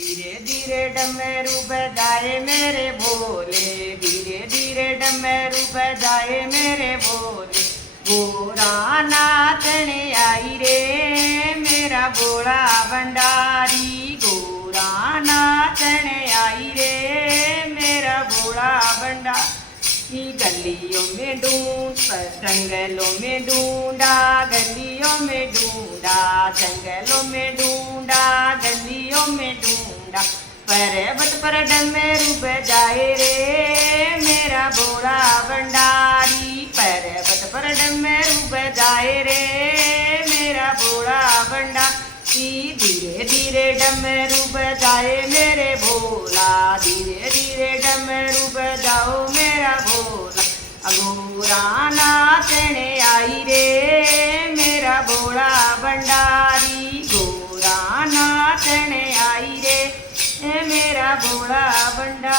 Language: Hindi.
धीरे धीरे डमरू बजाए मेरे भोले, धीरे धीरे डमरू बजाए मेरे भोले। गोरा नाचने आई रे मेरा भोला भंडारी, गोरा नाचने आई रे मेरा भोला भंडारी। गलियों में ढूंढ जंगलों में ढूंढा, गलियों में ढूंढा, जंगलों में ढूंढा, गलियों में ढूंढा। पर्वत पर डमरू बजाए रे मेरा भोला भंडारी, पर्वत पर डमरू बजाए रे मेरा भोला भंडारी। धीरे धीरे डमरू बजाए मेरे भोला, धीरे धीरे डमरू बजाओ मेरा भोला। गोरा नाचने आई रे मेरा भोला भंडारी, गोरा नाचने आई रे मेरा भोला भंडारी।